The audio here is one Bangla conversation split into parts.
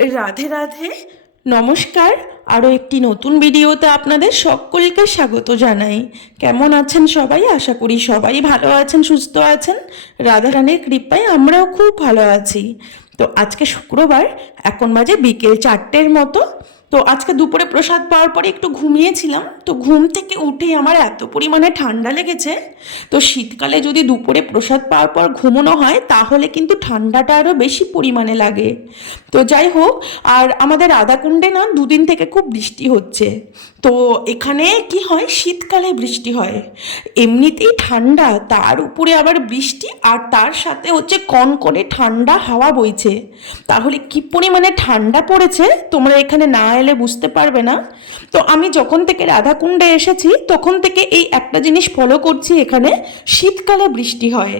রাধে রাধে। নমস্কার, আরও একটি নতুন ভিডিওতে আপনাদের সকলকে স্বাগত জানাই। কেমন আছেন সবাই? আশা করি সবাই ভালো আছেন, সুস্থ আছেন। রাধারানীর কৃপায় আমরাও খুব ভালো আছি। তো আজকে শুক্রবার, এখন বাজে বিকেল চারটের মতো। তো আজকে দুপুরে প্রসাদ পাওয়ার পরে একটু ঘুমিয়েছিলাম। তো ঘুম থেকে উঠে আমার এত পরিমাণে ঠান্ডা লেগেছে। তো শীতকালে যদি দুপুরে প্রসাদ পাওয়ার পর ঘুমোনো হয়, তাহলে কিন্তু ঠান্ডাটা আরও বেশি পরিমাণে লাগে। তো যাই হোক, আর আমাদের রাধাকুণ্ডে না দুদিন থেকে খুব বৃষ্টি হচ্ছে। তো এখানে কি হয়? শীতকালে বৃষ্টি হয়। এমনিতেই ঠান্ডা, তার উপরে আবার বৃষ্টি, আর তার সাথে হচ্ছে কনকনে ঠান্ডা হাওয়া বইছে। তাহলে কি পরিমাণে ঠান্ডা পড়েছে? তোমরা এখানে না এলে বুঝতে পারবে না। তো আমি যখন থেকে রাধাকুণ্ডে এসেছি, তখন থেকে এই একটা জিনিস ফলো করছি এখানে, শীতকালে বৃষ্টি হয়।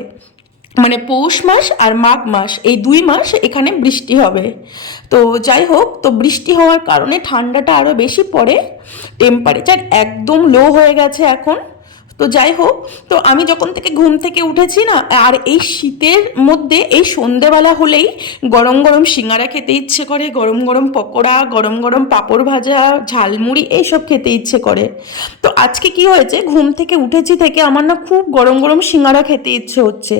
মানে পৌষ মাস আর মাঘ মাস, এই দুই মাস এখানে বৃষ্টি হবে। তো যাই হোক, তো বৃষ্টি হওয়ার কারণে ঠান্ডাটা আরও বেশি পড়ে। টেম্পারেচার একদম লো হয়ে গেছে এখন। তো যাই হোক, তো আমি যখন থেকে ঘুম থেকে উঠেছি না, আর এই শীতের মধ্যে এই সন্ধেবেলা হলেই গরম গরম সিঙ্গারা খেতে ইচ্ছে করে, গরম গরম পকোড়া, গরম গরম পাঁপড় ভাজা, ঝালমুড়ি, এইসব খেতে ইচ্ছে করে। তো আজকে কি হয়েছে, ঘুম থেকে উঠেছি থেকে আমার না খুব গরম গরম সিঙ্গারা খেতে ইচ্ছে হচ্ছে।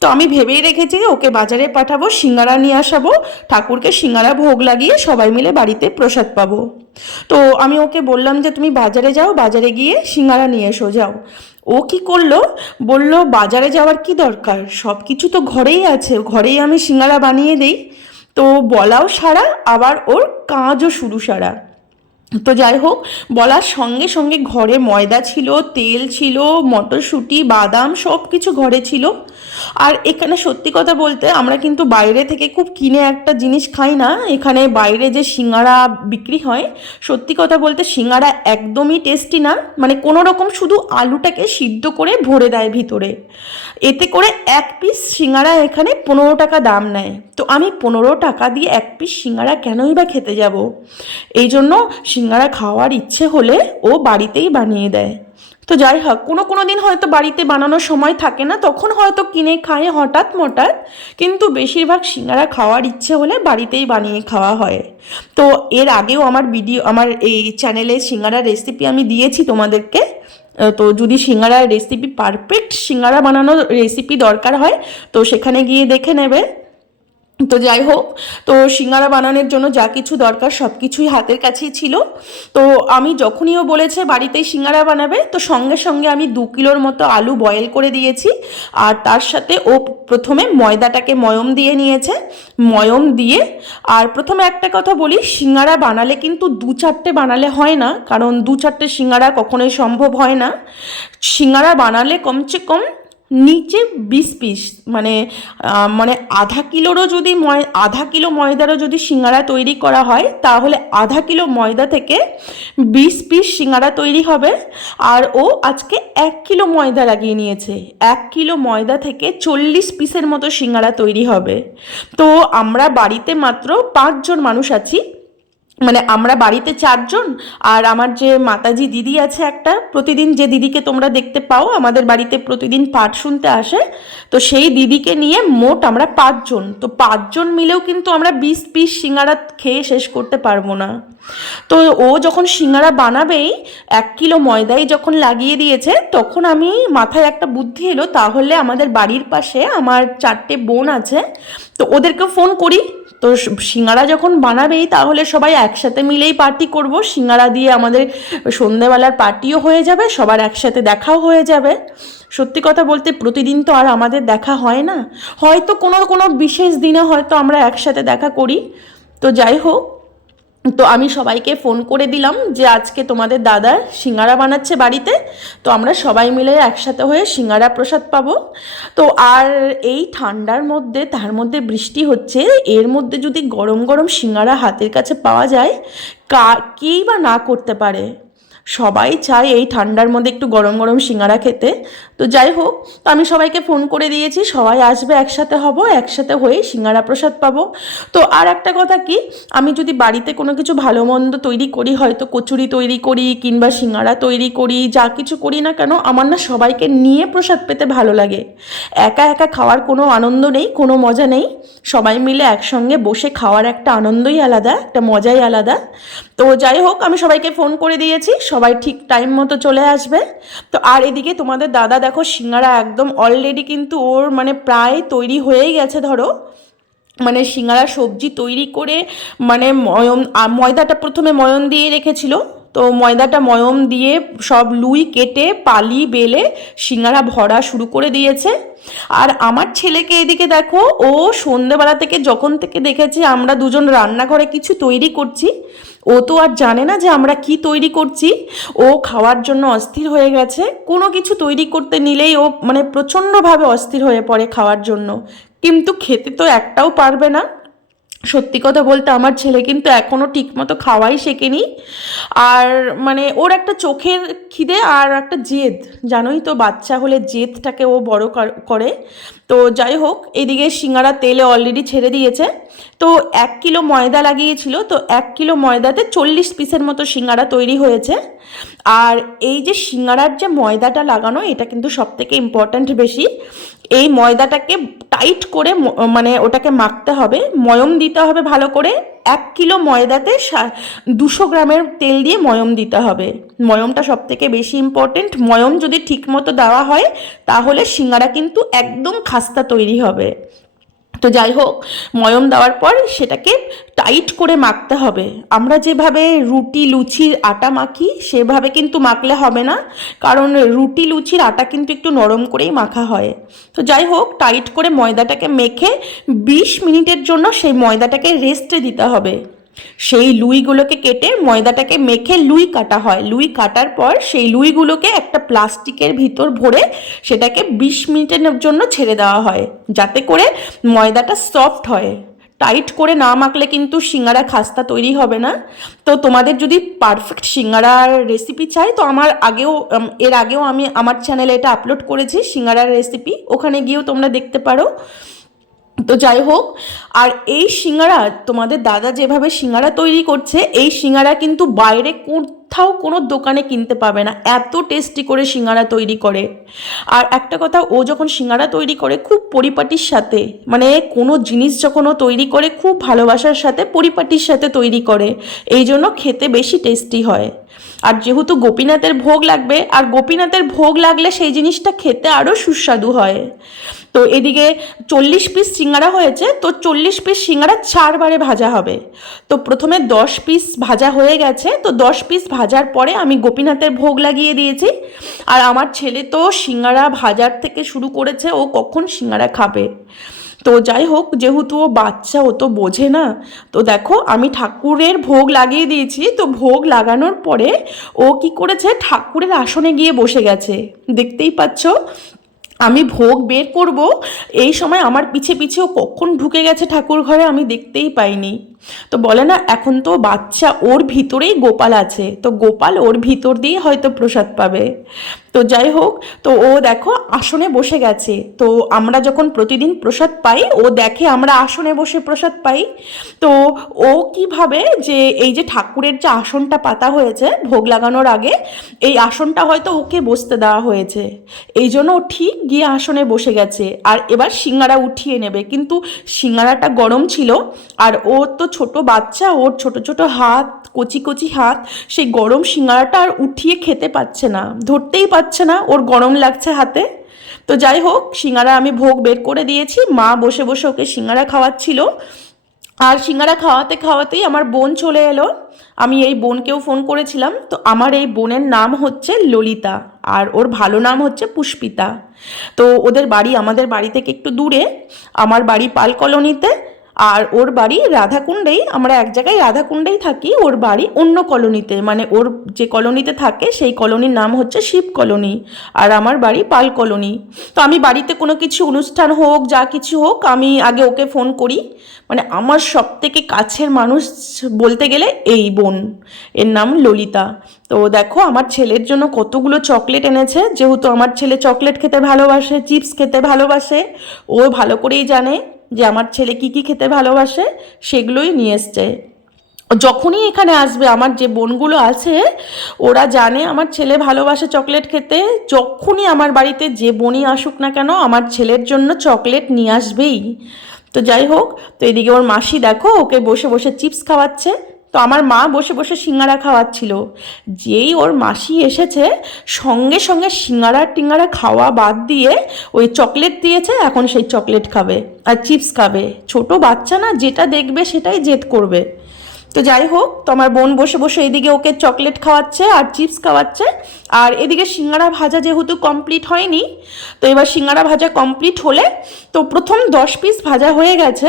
তো আমি ভেবেই রেখেছি ওকে বাজারে পাঠাবো, সিঙ্গারা নিয়ে আসাবো, ঠাকুরকে সিঙ্গারা ভোগ লাগিয়ে সবাই মিলে বাড়িতে প্রসাদ পাবো। তো আমি ওকে বললাম যে, তুমি বাজারে যাও, বাজারে গিয়ে সিঙ্গারা নিয়ে এসো, যাও। ও কি করল? বলল, বাজারে যাওয়ার কি দরকার? সব কিছু তো ঘরেই আছে, ঘরেই আমি সিঙ্গারা বানিয়ে দেই। তো বলাও সারা, আবার ওর কাজও শুরু সারা। তো যাই হোক, বলার সঙ্গে সঙ্গে ঘরে ময়দা ছিল, তেল ছিল, মটরশুঁটি, বাদাম সব কিছু ঘরে ছিল। আর এখানে সত্যি কথা বলতে আমরা কিন্তু বাইরে থেকে খুব কিনে একটা জিনিস খাই না। এখানে বাইরে যে সিঙ্গারা বিক্রি হয়, সত্যি কথা বলতে সিঙ্গারা একদমই টেস্টি না। মানে কোনো রকম শুধু আলুটাকে সিদ্ধ করে ভরে দেয় ভিতরে। এতে করে এক পিস সিঙ্গারা এখানে পনেরো টাকা দাম নেয়। তো আমি পনেরো টাকা দিয়ে এক পিস সিঙ্গারা কেনই বা খেতে যাব? এই জন্য সিঙ্গারা খাওয়ার ইচ্ছে হলে ও বাড়িতেই বানিয়ে দেয়। তো যাই হোক কোনো কোনো দিন হয়তো বাড়িতে বানানোর সময় থাকে না, তখন হয়তো কিনে খায় হঠাৎ মঠাৎ কিন্তু বেশিরভাগ সিঙ্গারা খাওয়ার ইচ্ছে হলে বাড়িতেই বানিয়ে খাওয়া হয়। তো এর আগেও আমার ভিডিও, আমার এই চ্যানেলে সিঙ্গারার রেসিপি আমি দিয়েছি তোমাদেরকে। তো যদি সিঙ্গারার রেসিপি পারফেক্ট সিঙ্গারা বানানোর রেসিপি দরকার হয়, তো সেখানে গিয়ে দেখে নেবে। তো যাই হোক, তো সিঙ্গারা বানানোর জন্য যা কিছু দরকার সব কিছুই হাতের কাছেই ছিল। তো আমি যখনই ও বলেছে বাড়িতেই সিঙ্গারা বানাবে, তো সঙ্গে সঙ্গে আমি দু কিলোর মতো আলু বয়েল করে দিয়েছি। আর তার সাথে ও প্রথমে ময়দাটাকে ময়ম দিয়ে নিয়েছে। ময়ম দিয়ে, আর প্রথমে একটা কথা বলি, সিঙ্গারা বানালে কিন্তু দু চারটে বানালে হয় না, কারণ দু চারটে সিঙ্গারা কখনোই সম্ভব হয় না। সিঙ্গারা বানালে কমসে কম নিচে বিশ পিস মানে মানে আধা কিলোরও যদি ময়, আধা কিলো ময়দারও যদি সিঙ্গারা তৈরি করা হয়, তাহলে আধা কিলো ময়দা থেকে বিশ পিস সিঙ্গারা তৈরি হবে। আর ও আজকে এক কিলো ময়দা লাগিয়ে নিয়েছে। এক কিলো ময়দা থেকে চল্লিশ পিসের মতো সিঙ্গারা তৈরি হবে। তো আমরা বাড়িতে মাত্র পাঁচজন মানুষ আছি। মানে আমরা বাড়িতে চারজন আর আমার যে মাতাজি দিদি আছে একটা, প্রতিদিন যে দিদিকে তোমরা দেখতে পাও, আমাদের বাড়িতে প্রতিদিন পাঠ শুনতে আসে, তো সেই দিদিকে নিয়ে মোট আমরা পাঁচজন। তো পাঁচজন মিলেও কিন্তু আমরা বিশ পিস সিঙ্গারা খেয়ে শেষ করতে পারব না। তো ও যখন সিঙ্গারা বানাবেই, এক কিলো ময়দাই যখন লাগিয়ে দিয়েছে, তখন আমি মাথায় একটা বুদ্ধি এলো, তাহলে আমাদের বাড়ির পাশে আমার চারটে বোন আছে, তো ওদেরকে ফোন করি। তো সিঙ্গারা যখন বানাবেই, তাহলে সবাই একসাথে মিলেই পার্টি করব। সিঙ্গারা দিয়ে আমাদের সন্ধেবেলার পার্টিও হয়ে যাবে, সবার একসাথে দেখাও হয়ে যাবে। সত্যি কথা বলতে, প্রতিদিন তো আর আমাদের দেখা হয় না। হয়তো কোনো কোনো বিশেষ দিনে হয়তো আমরা একসাথে দেখা করি। তো যাই হোক তো আমি সবাইকে ফোন করে দিলাম যে আজকে তোমাদের দাদা সিঙ্গারা বানাচ্ছে বাড়িতে। তো আমরা সবাই মিলে একসাথে হয়ে সিঙ্গারা প্রসাদ পাবো। তো আর এই ঠান্ডার মধ্যে, তার মধ্যে বৃষ্টি হচ্ছে, এর মধ্যে যদি গরম গরম সিঙ্গারা হাতের কাছে পাওয়া যায়, কা কী বা না করতে পারে? সবাই চায় এই ঠান্ডার মধ্যে একটু গরম গরম সিঙ্গারা খেতে। তো যাই হোক, তো আমি সবাইকে ফোন করে দিয়েছি, সবাই আসবে, একসাথে হব, একসাথে হয়ে সিঙ্গারা প্রসাদ পাবো। তো আর একটা কথা কি, আমি যদি বাড়িতে কোনো কিছু ভালো মন্দ তৈরি করি, হয়তো কচুরি তৈরি করি কিংবা সিঙ্গারা তৈরি করি, যা কিছু করি না কেন, আমার না সবাইকে নিয়ে প্রসাদ পেতে ভালো লাগে। একা একা খাওয়ার কোনো আনন্দ নেই, কোনো মজা নেই। সবাই মিলে একসঙ্গে বসে খাওয়ার একটা আনন্দই আলাদা, একটা মজাই আলাদা। তো যাই হোক, আমি সবাইকে ফোন করে দিয়েছি সবাই ঠিক টাইম মতো চলে আসবে। তো আর এদিকে তোমাদের দাদা দেখো সিঙ্গারা একদম অলরেডি কিন্তু ওর মানে প্রায় তৈরি হয়েই গেছে ধরো। মানে সিঙ্গারা সবজি তৈরি করে মানে ময়ন ময়দাটা প্রথমে ময়ন দিয়ে রেখেছিল। তো ময়দাটা ময়ম দিয়ে সব লুই কেটে, পালি, বেলে সিঙ্গারা ভরা শুরু করে দিয়েছে। আর আমার ছেলেকে এদিকে দেখো, ও সন্ধেবেলা থেকে যখন থেকে দেখেছে আমরা দুজন রান্নাঘরে কিছু তৈরি করছি, ও তো আর জানে না যে আমরা কি তৈরি করছি। ও খাওয়ার জন্য অস্থির হয়ে গেছে। কোনো কিছু তৈরি করতে নিলেই ও মানে প্রচণ্ডভাবে অস্থির হয়ে পড়ে খাওয়ার জন্য। কিন্তু খেতে তো একটাও পারবে না। সত্যি কথা বলতে আমার ছেলে কিন্তু এখনও ঠিকমতো খাওয়াই শেখেনি। আর মানে ওর একটা চোখের খিদে আর একটা জেদ, জানোই তো বাচ্চা হলে জেদটাকে ও বড় কর- তো যাই হোক, এদিকে সিঙ্গারা তেলে অলরেডি ছেড়ে দিয়েছে। তো এক কিলো ময়দা লাগিয়েছিল, তো এক কিলো ময়দাতে চল্লিশ পিসের মতো সিঙ্গারা তৈরি হয়েছে। আর এই যে সিঙ্গারার যে ময়দাটা লাগানো, এটা কিন্তু সবথেকে ইম্পর্ট্যান্ট বেশি। এই ময়দাটাকে টাইট করে মানে ওটাকে মাখতে হবে। ময়ম দিতে হবে ভালো করে। এক কিলো ময়দাতে দুশো গ্রামের তেল দিয়ে ময়ম দিতে হবে। ময়মটা সব থেকে বেশি ইম্পর্টেন্ট ময়ম যদি ঠিকমতো দেওয়া হয়, তাহলে সিঙ্গারা কিন্তু একদম খাস্তা তৈরি হবে। তো যাই হোক, ময়ম দেওয়ার পর সেটাকে টাইট করে মাখতে হবে। আমরা যেভাবে রুটি, লুচির আটা মাখি, সেভাবে কিন্তু মাখলে হবে না, কারণ রুটি, লুচির আটা কিন্তু একটু নরম করেই মাখা হয়। তো যাই হোক টাইট করে ময়দাটাকে মেখে বিশ মিনিটের জন্য সেই ময়দাটাকে রেস্টে দিতে হবে। সেই লুইগুলোকে কেটে ময়দাটাকে মেখে লুই কাটা হয়। লুই কাটার পর সেই লুইগুলোকে একটা প্লাস্টিকের ভিতর ভরে সেটাকে বিশ মিনিটের জন্য ছেড়ে দেওয়া হয়, যাতে করে ময়দাটা সফট হয়। টাইট করে না মাখলে কিন্তু সিঙ্গারা খাস্তা তৈরি হবে না। তো তোমাদের যদি পারফেক্ট সিঙ্গারার রেসিপি চাই, তো আমার আগেও এর আগেও আমি আমার চ্যানেলে এটা আপলোড করেছি, সিঙ্গারার রেসিপি। ওখানে গিয়েও তোমরা দেখতে পারো। তো যাই হোক, আর এই সিঙ্গারা তোমাদের দাদা যেভাবে সিঙ্গারা তৈরি করছে, এই সিঙ্গারা কিন্তু বাইরে কোথাও কোনো দোকানে কিনতে পাবে না। এত টেস্টি করে সিঙ্গারা তৈরি করে। আর একটা কথা, ও যখন সিঙ্গারা তৈরি করে খুব পরিপাটির সাথে মানে কোনো জিনিস যখন ও তৈরি করে খুব ভালোবাসার সাথে, পরিপাটির সাথে তৈরি করে, এই জন্য খেতে বেশি টেস্টি হয়। আর যেহেতু গোপীনাথের ভোগ লাগবে, আর গোপীনাথের ভোগ লাগলে সেই জিনিসটা খেতে আরও সুস্বাদু হয়। তো এদিকে চল্লিশ পিস সিঙ্গারা হয়েছে, তো চল্লিশ পিস সিঙ্গারা চারবারে ভাজা হবে। তো প্রথমে দশ পিস ভাজা হয়ে গেছে, তো দশ পিস ভাজার পরে আমি গোপীনাথের ভোগ লাগিয়ে দিয়েছি। আর আমার ছেলে তো সিঙ্গারা ভাজার থেকে শুরু করেছে, ও কখন সিঙ্গারা খাবে? তো যাই হোক, যেহেতু ও বাচ্চা, ও তো বোঝে না, তো দেখো আমি ঠাকুরের ভোগ লাগিয়ে দিয়েছি, তো ভোগ লাগানোর পরে ও কি করেছে, ঠাকুরের আসনে গিয়ে বসে গেছে। দেখতেই পাচ্ছ আমি ভোগ বের করব। এই সময় আমার পিছে পিছেও কখন ঢুকে গেছে ঠাকুর ঘরে আমি দেখতেই পাইনি। তো বলে না, এখন তো বাচ্চা ওর ভিতরেই গোপাল আছে। তো গোপাল ওর ভিতর দিয়ে হয়তো প্রসাদ পাবে। তো যাই হোক, তো ও দেখো আসনে বসে গেছে। তো আমরা যখন প্রতিদিন প্রসাদ পাই, ও দেখে আমরা আসনে বসে প্রসাদ পাই। তো ও কীভাবে যে এই যে ঠাকুরের যে আসনটা পাতা হয়েছে ভোগ লাগানোর আগে, এই আসনটা হয়তো ওকে বসতে দেওয়া হয়েছে। এই জন্য ও ঠিক গিয়ে আসনে বসে গেছে। আর এবার সিঙ্গারা উঠিয়ে নেবে। কিন্তু সিঙ্গারাটা গরম ছিল, আর ওর তো ছোট বাচ্চা, ওর ছোট ছোট হাত, কচি কচি হাত, সেই গরম সিঙ্গারাটা আর উঠিয়ে খেতে পাচ্ছে না। ধরতেই পাচ্ছে না, ওর গরম লাগছে হাতে। তো যাই হোক, সিঙ্গারা আমি ভোগ বের করে দিয়েছি। মা বসে বসে ওকে সিঙ্গারা খাওয়াচ্ছিল। আর সিঙ্গারা খাওয়াতে খাওয়াতেই আমার বোন চলে এলো। আমি এই বোনকেও ফোন করেছিলাম। তো আমার এই বোনের নাম হচ্ছে ললিতা আর ওর ভালো নাম হচ্ছে পুষ্পিতা। তো ওদের বাড়ি আমাদের বাড়ি থেকে একটু দূরে। আমার বাড়ি পাল কলোনিতে। আর ওর বাড়ি রাধাকুণ্ডেই, আমরা এক জায়গায় রাধাকুণ্ডেই থাকি, ওর বাড়ি অন্য কলোনিতে মানে ওর যে কলোনিতে থাকে, সেই কলোনির নাম হচ্ছে শিব কলোনি, আর আমার বাড়ি পাল কলোনি। তো আমি বাড়িতে কোনো কিছু অনুষ্ঠান হোক, যা কিছু হোক, আমি আগে ওকে ফোন করি। মানে আমার সব থেকে কাছের মানুষ বলতে গেলে এই বোন, এর নাম ললিতা। তো দেখো, আমার ছেলের জন্য কতগুলো চকলেট এনেছে, যেহেতু আমার ছেলে চকলেট খেতে ভালোবাসে, চিপস খেতে ভালোবাসে, ও ভালো করেই জানে। যে আমার ছেলে কি কি খেতে ভালোবাসে সেগুলোই নিয়ে এসছে। যখনই এখানে আসবে, আমার যে বোনগুলো আছে, ওরা জানে আমার ছেলে ভালোবাসে চকলেট খেতে। যখনই আমার বাড়িতে যে বোনই আসুক না কেন, আমার ছেলের জন্য চকলেট নিয়ে আসবেই। তো যাই হোক, তো এদিকে ওর মাসি দেখো, ওকে বসে বসে চিপস খাওয়াচ্ছে। তো আমার মা বসে বসে সিঙ্গারা খাওয়াচ্ছিল। যেই ওর মাসি এসেছে, সঙ্গে সঙ্গে সিঙ্গারা টিঙ্গারা খাওয়া বাদ দিয়ে ওই চকলেট দিয়েছে, এখন সেই চকলেট খাবে আর চিপস খাবে। ছোট বাচ্চা না, যেটা দেখবে সেটাই জেদ করবে। তো যাই হোক, তো আমার বোন বসে বসে এদিকে ওকে চকলেট খাওয়াচ্ছে আর চিপস খাওয়াচ্ছে। আর এদিকে সিঙ্গারা ভাজা যেহেতু কমপ্লিট হয়নি, তো এবার সিঙ্গারা ভাজা কমপ্লিট হলে তো প্রথম দশ পিস ভাজা হয়ে গেছে।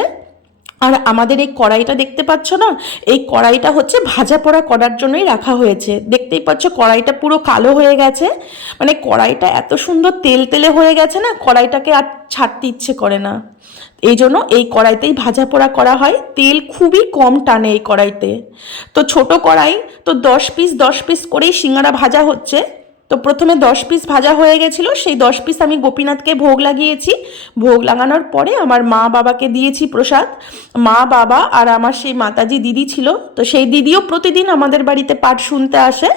আর আমাদের এই কড়াইটা দেখতে পাচ্ছ না? এই কড়াইটা হচ্ছে ভাজা পোড়া করার জন্যই রাখা হয়েছে। দেখতেই পাচ্ছ কড়াইটা পুরো কালো হয়ে গেছে। মানে কড়াইটা এত সুন্দর তেল তেলে হয়ে গেছে না, কড়াইটাকে আর ছাড়তে ইচ্ছে করে না। এই জন্য এই কড়াইতেই ভাজা পোড়া করা হয়। তেল খুবই কম টানে এই কড়াইতে। তো ছোট কড়াই, তো দশ পিস দশ পিস করেই সিঙ্গারা ভাজা হচ্ছে। তো প্রথমে দশ পিস ভাজা হয়ে গেছিল, সেই দশ পিস আমি গোপীনাথকে ভোগ লাগিয়েছি। ভোগ লাগানোর পরে আমার মা বাবাকে দিয়েছি প্রসাদ। মা, বাবা আর আমার সেই মাতাজি দিদি ছিল। তো সেই দিদিও প্রতিদিন আমাদের বাড়িতে পাঠ শুনতে আসে।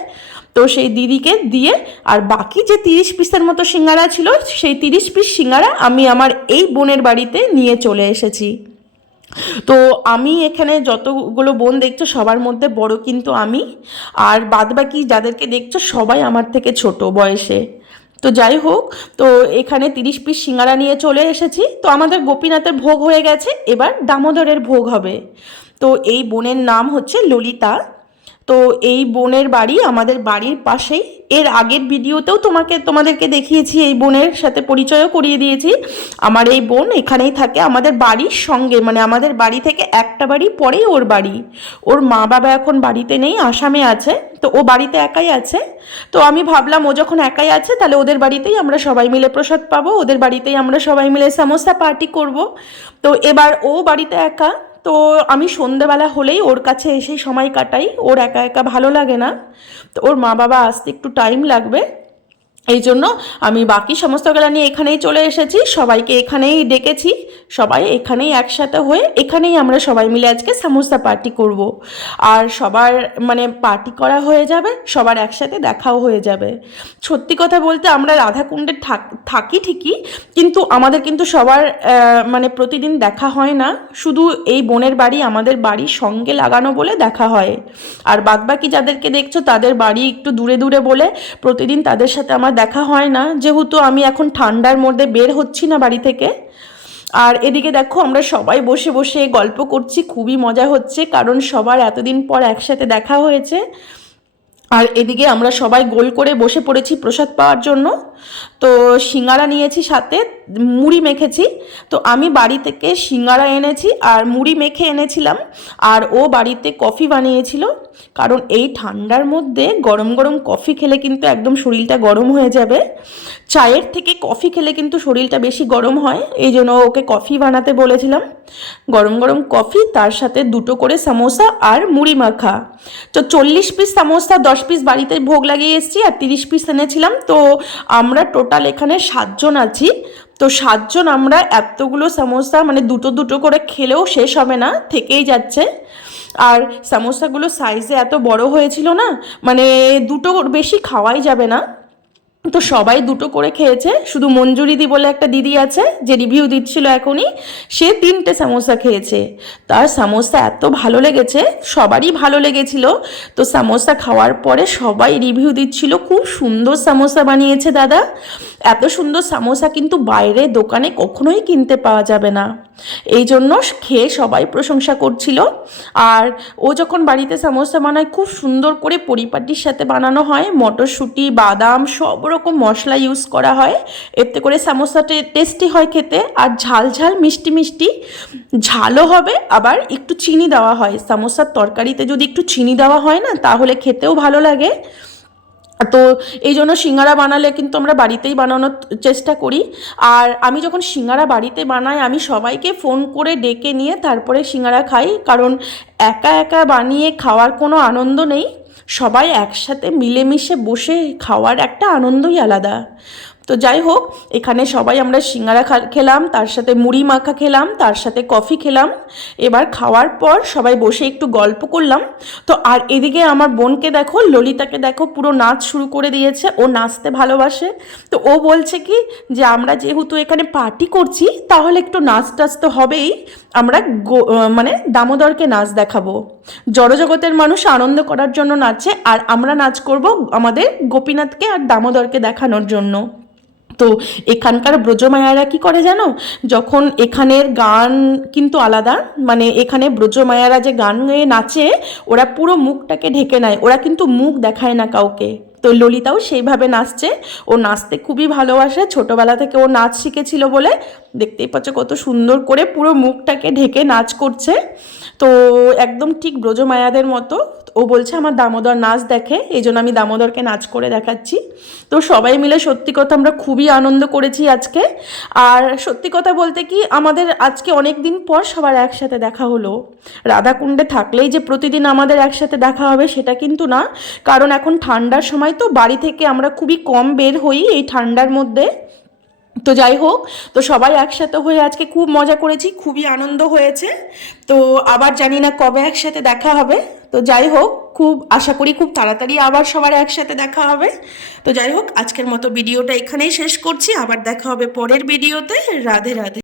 তো সেই দিদিকে দিয়ে আর বাকি যে তিরিশ পিসের মতো সিঙ্গারা ছিল, সেই তিরিশ পিস সিঙ্গারা আমি আমার এই বোনের বাড়িতে নিয়ে চলে এসেছি। তো আমি এখানে যতগুলো বোন দেখছ, সবার মধ্যে বড় কিন্তু আমি। আর বাদবাকি যাদেরকে দেখছ, সবাই আমার থেকে ছোট বয়সে। তো যাই হোক, তো এখানে তিরিশ পিস সিঙ্গারা নিয়ে চলে এসেছি। তো আমাদের গোপীনাথের ভোগ হয়ে গেছে, এবার দামোদরের ভোগ হবে। তো এই বোনের নাম হচ্ছে ললিতা। তো এই বোনের বাড়ি আমাদের বাড়ির পাশেই। এর আগের ভিডিওতেও তোমাকে, তোমাদেরকে দেখিয়েছি, এই বোনের সাথে পরিচয়ও করিয়ে দিয়েছি। আমার এই বোন এখানেই থাকে, আমাদের বাড়ির সঙ্গে মানে আমাদের বাড়ি থেকে একটা বাড়ি পরেই ওর বাড়ি। ওর মা বাবা এখন বাড়িতে নেই, আসামে আছে, তো ও বাড়িতে একাই আছে। তো আমি ভাবলাম, ও যখন একাই আছে, তাহলে ওদের বাড়িতেই আমরা সবাই মিলে প্রসাদ পাবো, ওদের বাড়িতেই আমরা সবাই মিলে সামোসা পার্টি করব। তো এবার ও বাড়িতে একা তো আমি সন্ধেবেলা হলেই ওর কাছে এসেই সময় কাটাই। ওর একা একা ভালো লাগে না। তো ওর মা বাবা আসতে একটু টাইম লাগবে। এই জন্য আমি বাকি সমস্তগুলো নিয়ে এখানেই চলে এসেছি। সবাইকে এখানেই ডেকেছি। সবাই এখানেই একসাথে হয়ে এখানেই আমরা সবাই মিলে আজকে সামোসা পার্টি করব। আর সবার মানে পার্টি করা হয়ে যাবে, সবার একসাথে দেখাও হয়ে যাবে। সত্যি কথা বলতে আমরা রাধাকুণ্ডে থাক- থাকি ঠিকই, কিন্তু আমাদের কিন্তু সবার মানে প্রতিদিন দেখা হয় না। শুধু এই বোনের বাড়ি, আমাদের বাড়ির সঙ্গে লাগানো বলে দেখা হয়। আর বাদবাকি যাদেরকে দেখছ, তাদের বাড়ি একটু দূরে দূরে বলে প্রতিদিন তাদের সাথে আমার দেখা হয় না, যেহেতু আমি এখন ঠান্ডার মধ্যে বের হচ্ছি না বাড়ি থেকে। আর এদিকে দেখো, আমরা সবাই বসে বসে গল্প করছি, খুবই মজা হচ্ছে, কারণ সবার এতদিন পর একসাথে দেখা হয়েছে। আর এদিকে আমরা সবাই গোল করে বসে পড়েছি প্রসাদ পাওয়ার জন্য। তো সিঙ্গারা নিয়েছি সাথে, মুড়ি মেখেছি। তো আমি বাড়ি থেকে সিঙ্গারা এনেছি আর মুড়ি মেখে এনেছিলাম। আর ও বাড়িতে কফি বানিয়েছিল। কারণ এই ঠান্ডার মধ্যে গরম গরম কফি খেলে কিন্তু একদম শরীরটা গরম হয়ে যাবে। চায়ের থেকে কফি খেলে কিন্তু শরীরটা বেশি গরম হয়। এই জন্য ওকে কফি বানাতে বলেছিলাম। গরম গরম কফি, তার সাথে দুটো করে সামোসা আর মুড়ি মাখা। তো চল্লিশ পিস সামোসা, দশ পিস বাড়িতে ভোগ লাগিয়ে এসেছি আর তিরিশ পিস এনেছিলাম। তো আমরা টোটাল এখানে সাতজন আছি। তো সাতজন আমরা এতগুলো সমস্যা মানে দুটো দুটো করে খেলেও শেষ হবে না, থেকেই যাচ্ছে। আর সমস্যাগুলো সাইজে এত বড় হয়েছিল না মানে দুটো বেশি খাওয়াই যাবে না। তো সবাই দুটো করে খেয়েছে। শুধু মঞ্জুরিদি বলে একটা দিদি আছে, যে রিভিউ দিচ্ছিল এখনই, সে তিনটে সামোসা খেয়েছে। তার সামোসা এত ভালো লেগেছে, সবারই ভালো লেগেছিল। তো সামোসা খাওয়ার পরে সবাই রিভিউ দিচ্ছিল, খুব সুন্দর সামোসা বানিয়েছে দাদা। এত সুন্দর সামোসা কিন্তু বাইরে দোকানে কখনোই কিনতে পাওয়া যাবে না। এই জন্য খেয়ে সবাই প্রশংসা করছিল। আর ও যখন বাড়িতে সামোসা বানায়, খুব সুন্দর করে পরিপাটির সাথে বানানো হয়। মটরশুঁটি, বাদাম, সব রকম মশলা ইউজ করা হয়। এতে করে সামোসাটা টেস্টি হয় খেতে। আর ঝাল ঝাল মিষ্টি মিষ্টি। ঝালও হবে, আবার একটু চিনি দেওয়া হয়। সামোসার তরকারিতে যদি একটু চিনি দেওয়া হয় না, তাহলে খেতেও ভালো লাগে। তো এই জন্য সিঙ্গারা বানালে কিন্তু আমরা বাড়িতেই বানানোর চেষ্টা করি। আর আমি যখন সিঙ্গারা বাড়িতে বানাই, আমি সবাইকে ফোন করে ডেকে নিয়ে তারপরে সিঙ্গারা খাই। কারণ একা একা বানিয়ে খাওয়ার কোনো আনন্দ নেই। সবাই একসাথে মিলেমিশে বসে খাওয়ার একটা আনন্দই আলাদা। তো যাই হোক, এখানে সবাই আমরা সিঙ্গারা খেলাম, তার সাথে মুড়ি মাখা খেলাম, তার সাথে কফি খেলাম। এবার খাওয়ার পর সবাই বসে একটু গল্প করলাম। তো আর এদিকে আমার বোনকে দেখো, ললিতাকে দেখো, পুরো নাচ শুরু করে দিয়েছে। ও নাচতে ভালোবাসে। তো ও বলছে কি যে, আমরা যেহেতু এখানে পার্টি করছি, তাহলে একটু নাচ টাচ তো হবেই। আমরা মানে দামোদরকে নাচ দেখাবো। জড়জগতের মানুষ আনন্দ করার জন্য নাচে, আর আমরা নাচ করব আমাদের গোপীনাথকে আর দামোদরকে দেখানোর জন্য। তো এখানকার ব্রজমায়ারা কি করে জানো? যখন এখানের গান কিন্তু আলাদা মানে এখানে ব্রজমায়ারা যে গান গেয়ে নাচে, ওরা পুরো মুখটাকে ঢেকে নেয়। ওরা কিন্তু মুখ দেখায় না কাউকে। তো ললিতাও সেইভাবে নাচছে। ও নাচতে খুবই ভালোবাসে। ছোটোবেলা থেকে ও নাচ শিখেছিল বলে দেখতেই পাচ্ছ কত সুন্দর করে পুরো মুখটাকে ঢেকে নাচ করছে। তো একদম ঠিক ব্রজমায়াদের মতো ও বলছে, আমার দামোদর নাচ দেখে, এই জন্য আমি দামোদরকে নাচ করে দেখাচ্ছি। তো সবাই মিলে সত্যি কথা আমরা খুবই আনন্দ করেছি আজকে। আর সত্যি কথা বলতে কি, আমাদের আজকে অনেক দিন পর সবার একসাথে দেখা হলো। রাধাকুণ্ডে থাকলেই যে প্রতিদিন আমাদের একসাথে দেখা হবে সেটা কিন্তু না। কারণ এখন ঠান্ডার সময় তো বাড়ি থেকে আমরা খুবই কম বের হই এই ঠান্ডার মধ্যে। তো যাই হোক, তো সবাই একসাথে হয়ে আজকে খুব মজা করেছি, খুবই আনন্দ হয়েছে। তো আবার জানি না কবে একসাথে দেখা হবে। তো যাই হোক, খুব আশা করি খুব তাড়াতাড়ি আবার সবার একসাথে দেখা হবে। তো যাই হোক, আজকের মতো ভিডিওটা এখানেই শেষ করছি। আবার দেখা হবে পরের ভিডিওতে। রাধে রাধে।